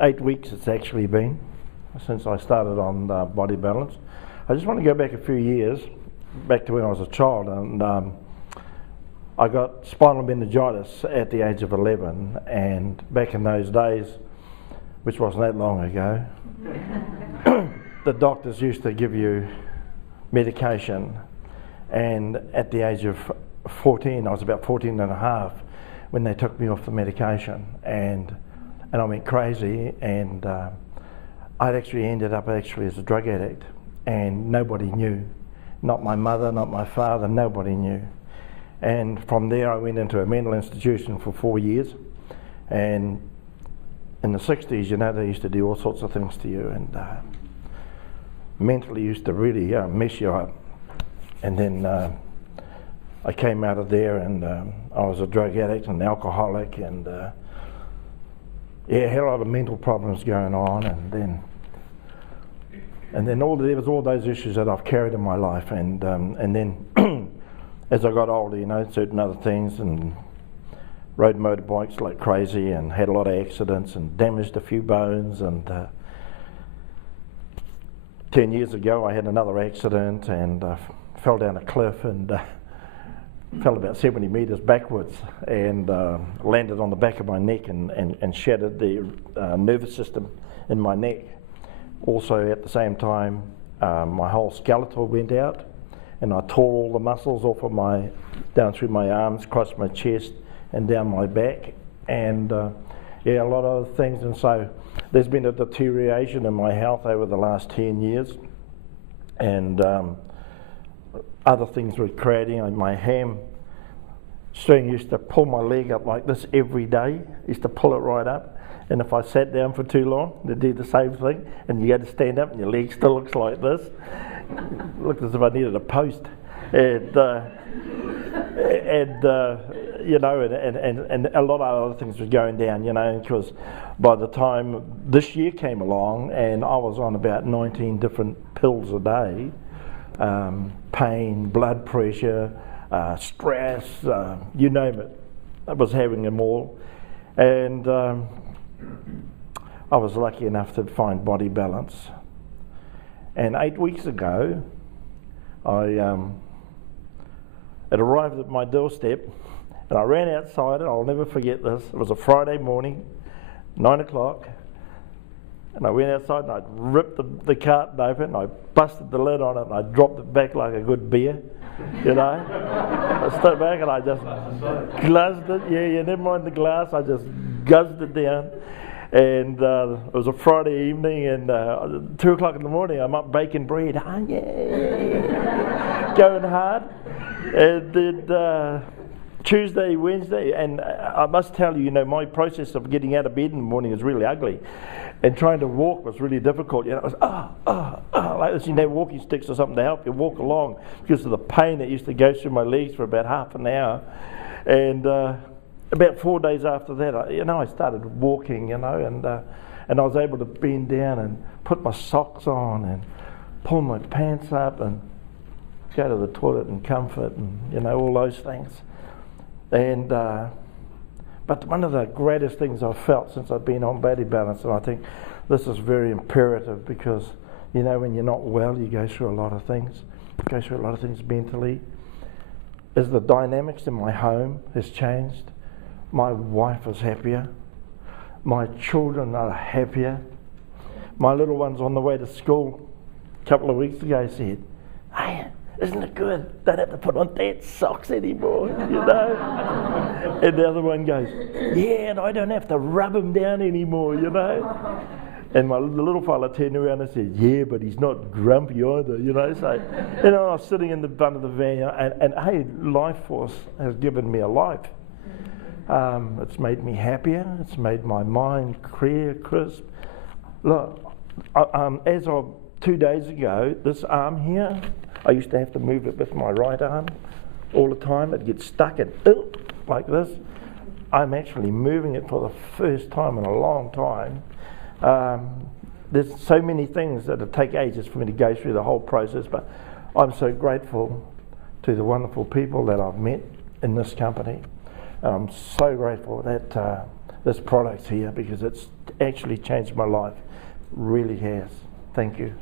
8 weeks it's actually been since I started on Body Balance. I just want to go back a few years, back to when I was a child, and I got spinal meningitis at the age of 11, and back in those days, which wasn't that long ago, the doctors used to give you medication, and at the age of 14, I was about 14 and a half when they took me off the medication, and I went crazy, and I'd actually ended up as a drug addict, and nobody knew. Not my mother, not my father, nobody knew. And from there I went into a mental institution for 4 years, and in the 60s, you know, they used to do all sorts of things to you, and mentally used to really mess you up. And then I came out of there, and I was a drug addict and alcoholic, and had a lot of mental problems going on, and then there was all those issues that I've carried in my life, and then as I got older, you know, certain other things, and rode motorbikes like crazy, and had a lot of accidents, and damaged a few bones, and 10 years ago I had another accident, and fell down a cliff, and fell about 70 metres backwards, and landed on the back of my neck, and shattered the nervous system in my neck. Also at the same time, my whole skeletal went out, and I tore all the muscles off of down through my arms, across my chest, and down my back, and a lot of things. And so there's been a deterioration in my health over the last 10 years, and other things were creating. My hamstring used to pull my leg up like this every day, used to pull it right up. And if I sat down for too long, they did the same thing, and you had to stand up and your leg still looks like this. Looked as if I needed a post. And you know, and a lot of other things were going down, you know, because by the time this year came along, and I was on about 19 different pills a day, pain, blood pressure, stress, you name it. I was having them all, and I was lucky enough to find Body Balance. And 8 weeks ago, it arrived at my doorstep, and I ran outside, and I'll never forget this. It was a Friday morning, 9 o'clock, and I went outside and I ripped the carton open, and I busted the lid on it, and I dropped it back like a good beer, you know. I stood back and I just guzzed it. Yeah, never mind the glass, I just guzzed it down. And it was a Friday evening, and 2 o'clock in the morning, I'm up baking bread. Yeah, going hard. And then Tuesday, Wednesday, and I must tell you, you know, my process of getting out of bed in the morning is really ugly, and trying to walk was really difficult. You know, it was like this. You know, walking sticks or something to help you walk along because of the pain that used to go through my legs for about half an hour. And about 4 days after that, I started walking, you know, and I was able to bend down and put my socks on and pull my pants up and go to the toilet in comfort, and, you know, all those things. And but one of the greatest things I've felt since I've been on Body Balance, and I think this is very imperative, because, you know, when you're not well, you go through a lot of things. You go through a lot of things mentally. Is the dynamics in my home has changed. My wife is happier. My children are happier. My little one's on the way to school a couple of weeks ago said, "Hey, isn't it good? Don't have to put on dad's socks anymore," you know. And the other one goes, "Yeah, and I don't have to rub him down anymore," you know. And my little fella turned around and said, "Yeah, but he's not grumpy either," you know. So, you know, I was sitting in the front of the van, and hey, Life Force has given me a life. It's made me happier. It's made my mind clear, crisp. Look, as of 2 days ago, this arm here, I used to have to move it with my right arm all the time. It'd get stuck and like this. I'm actually moving it for the first time in a long time. There's so many things that it'll take ages for me to go through the whole process, but I'm so grateful to the wonderful people that I've met in this company. I'm so grateful that this product here, because it's actually changed my life. Really has. Thank you.